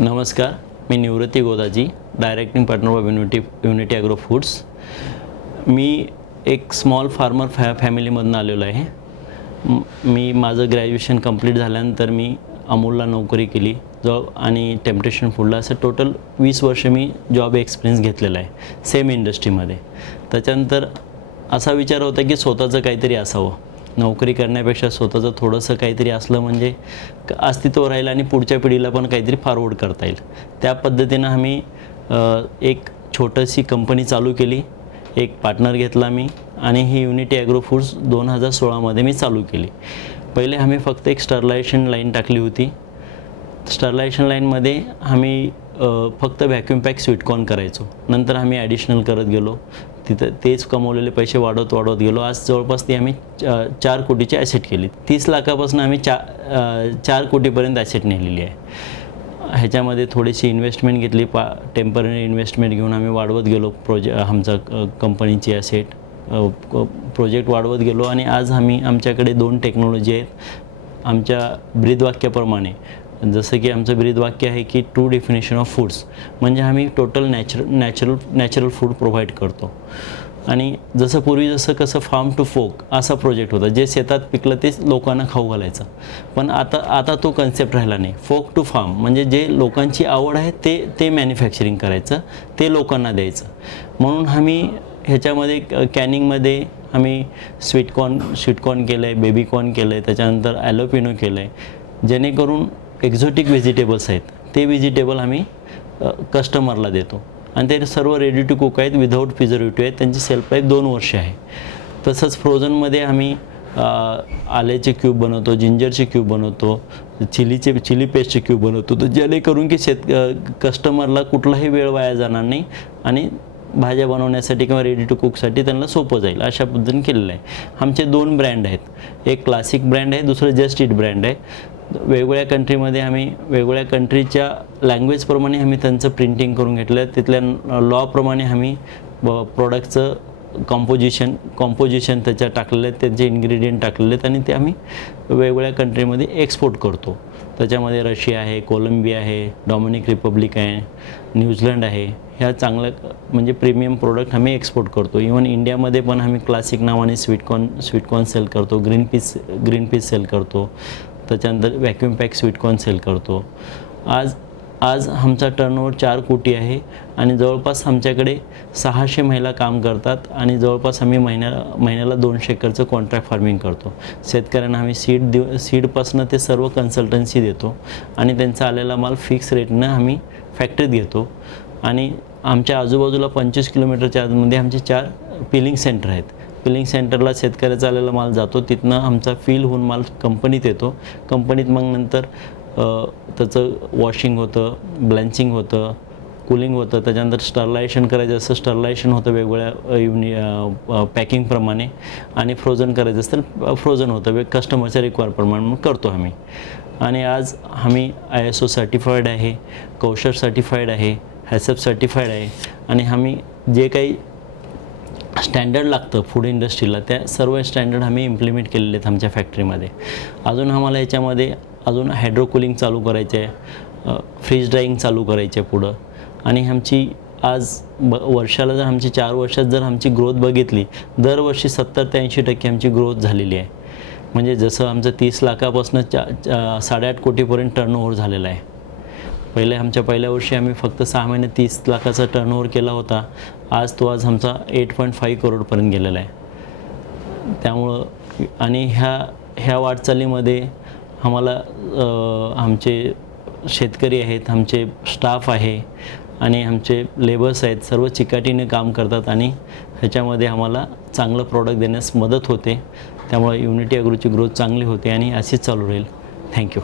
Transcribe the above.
नमस्कार, मी Nivrutti Godaji, directing partner of Unity Agro Foods. मी एक स्मॉल फार्मर फॅमिलीमधून आलेलो आहे। मी माझं ग्रॅज्युएशन कंप्लीट झाल्यानंतर मी अमूलला नोकरी केली आणि टेम्पटेशन फूडला असं टोटल 20 वर्ष मी जॉब एक्सपिरियन्स घेतलेला आहे सेम इंडस्ट्रीमध्ये। त्याच्यानंतर असा विचार होता की स्वतःचं काहीतरी असावं, नोकरी करण्यापेक्षा स्वतःचं थोडंसं काहीतरी असलं म्हणजे अस्तित्व राहील आणि पुढच्या पिढीला पण काहीतरी फॉरवर्ड करता येईल। त्या पद्धतीनं आम्ही एक छोटीशी कंपनी चालू केली, एक पार्टनर घेतला मी आणि ही युनिटी ॲग्रो फूड्स 2016मध्ये मी चालू केली। पहिले आम्ही फक्त एक स्टरलायझेशन लाईन टाकली होती। स्टरलायझेशन लाईनमध्ये आम्ही फक्त व्हॅक्यूम पॅक स्वीटकॉर्न करायचो। नंतर आम्ही ॲडिशनल करत गेलो, तिथं तेच कमवलेले पैसे वाढवत गेलो। आज जवळपास ती आम्ही 4 कोटीची ॲसेट केली। 30 लाखापासून आम्ही 4 कोटीपर्यंत ॲसेट नेलेली आहे। ह्याच्यामध्ये थोडीशी इन्व्हेस्टमेंट घेतली, टेम्पररी इन्व्हेस्टमेंट घेऊन आम्ही वाढवत गेलो आमचा कंपनीची ॲसेट प्रोजेक्ट वाढवत गेलो। आणि आज आमच्याकडे 2 टेक्नॉलॉजी आहेत। आमच्या ब्रीदवाक्याप्रमाणे जसं की आमचं ब्रीदवाक्य आहे की ट्रू डेफिनेशन ऑफ फूड्स, म्हणजे आम्ही टोटल नॅचरल फूड प्रोव्हाइड करतो। आणि जसं कसं फार्म टू फोक असा प्रोजेक्ट होता, जे शेतात पिकलं तेच लोकांना खाऊ घालायचं। पण आता तो कन्सेप्ट राहिला नाही। फोक टू फार्म म्हणजे जे लोकांची आवड आहे ते मॅन्युफॅक्चरिंग करायचं, ते लोकांना द्यायचं। म्हणून आम्ही ह्याच्यामध्ये कॅनिंगमध्ये आम्ही स्वीटकॉर्न केलं आहे, बेबीकॉर्न केलं आहे, त्याच्यानंतर ॲलोपिनो केलं आहे, जेणेकरून एक्झॉटिक व्हेजिटेबल्स आहेत ते व्हेजिटेबल आम्ही कस्टमरला देतो। आणि ते सर्व रेडी टू कुक आहेत, विदाऊट प्रिझर्वेटिव्ह आहेत, त्यांची सेल्फ लाईफ 2 वर्ष आहे। तसंच फ्रोझनमध्ये आम्ही आल्याचे क्यूब बनवतो, जिंजरचे क्यूब बनवतो, चिली पेस्टचे क्यूब बनवतो, तर जेणेकरून की कस्टमरला कुठलाही वेळ वाया जाणार नाही आणि भाज्या बनवण्यासाठी किंवा रेडी टू कुकसाठी त्यांना सोपं जाईल अशा पद्धतीने केलेलं आहे। आमचे 2 ब्रँड आहेत, एक क्लासिक ब्रँड आहे, दुसरं जस्ट इट ब्रँड आहे। वेगवेगळ्या कंट्रीमध्ये आम्ही वेगवेगळ्या कंट्रीच्या लँग्वेजप्रमाणे आम्ही त्यांचं प्रिंटिंग करून घेतलं आहे। तिथल्या लॉप्रमाणे आम्ही प्रोडक्टचं कॉम्पोजिशन त्याच्यात टाकलेलं आहे, त्यांचे इन्ग्रेडियंट टाकलेले आहेत आणि ते आम्ही वेगवेगळ्या कंट्रीमध्ये एक्सपोर्ट करतो। त्याच्यामध्ये रशिया आहे, कोलंबिया आहे, डॉमिनिक रिपब्लिक आहे, न्यूझीलंड आहे। ह्या चांगलं म्हणजे प्रीमियम प्रोडक्ट आम्ही एक्सपोर्ट करतो। इवन इंडियामध्ये पण आम्ही क्लासिक नावाने स्वीटकॉर्न सेल करतो, ग्रीन पीस सेल करतो, त्याच्यानंतर व्हॅक्यूम पॅक स्वीटकॉर्न सेल करतो। आज आमचा टर्नओव्हर 4 कोटी आहे आणि जवळपास आमच्याकडे 600 महिला काम करतात आणि जवळपास आम्ही महिन्याला 200 एकरचं कॉन्ट्रॅक्ट फार्मिंग करतो। शेतकऱ्यांना आम्ही सीडपासून ते सर्व कन्सल्टन्सी देतो आणि त्यांचा आलेला माल फिक्स रेटनं आम्ही फॅक्टरीत घेतो। आणि आमच्या आजूबाजूला 25 किलोमीटरच्या आतमध्ये आमचे 4 पिलिंग सेंटर आहेत। पिलिंग सेंटरला शेतकऱ्याचा आलेला माल जातो, तिथनं आमचा फिल होऊन माल कंपनीत येतो। कंपनीत मग नंतर त्याचं वॉशिंग होतं, ब्लँचिंग होतं, कूलिंग होतं, त्याच्यानंतर स्टरलायझेशन करायचं असतं स्टरलायझेशन होतं वेगवेगळ्या पॅकिंगप्रमाणे, आणि फ्रोझन करायचं असतं फ्रोझन होतं कस्टमरच्या रिक्वायरप्रमाणे करतो आम्ही। आणि आज आम्ही ISO सर्टिफाईड आहे, कौशल सर्टिफाईड आहे, HACCP सर्टिफाईड आहे आणि आम्ही जे काही स्टँडर्ड लागतं फूड इंडस्ट्रीला त्या सर्व स्टँडर्ड आम्ही इम्प्लिमेंट केलेले आहेत आमच्या फॅक्टरीमध्ये। अजून आम्हाला याच्यामध्ये अजून हायड्रोकूलिंग चालू करायचं आहे, फ्रीज ड्राईंग चालू करायचं आहे पुढं। आणि आमची आज वर्षाला जर आमची 4 वर्षात जर आमची ग्रोथ बघितली, दरवर्षी 70 ते 80% आमची ग्रोथ झालेली आहे। म्हणजे जसं आमचं 30 लाखापासून 8.5 कोटीपर्यंत टर्नओव्हर झालेला आहे। पहिल्या वर्षी आम्ही फक्त 6 महिन्यात 30 लाखाचा टर्नओव्हर केला होता, आज आमचा 8.5 करोडपर्यंत गेलेला आहे। त्यामुळं आणि ह्या वाटचालीमध्ये आम्हाला आमचे शेतकरी आहेत, आमचे स्टाफ आहे आणि आमचे लेबर्स आहेत, सर्व चिकाटीने काम करतात आणि ह्याच्यामध्ये आम्हाला चांगलं प्रॉडक्ट देण्यास मदत होते। त्यामुळे युनिटी ॲग्रोची ग्रोथ चांगली होते आणि अशीच चालू राहील। थँक्यू।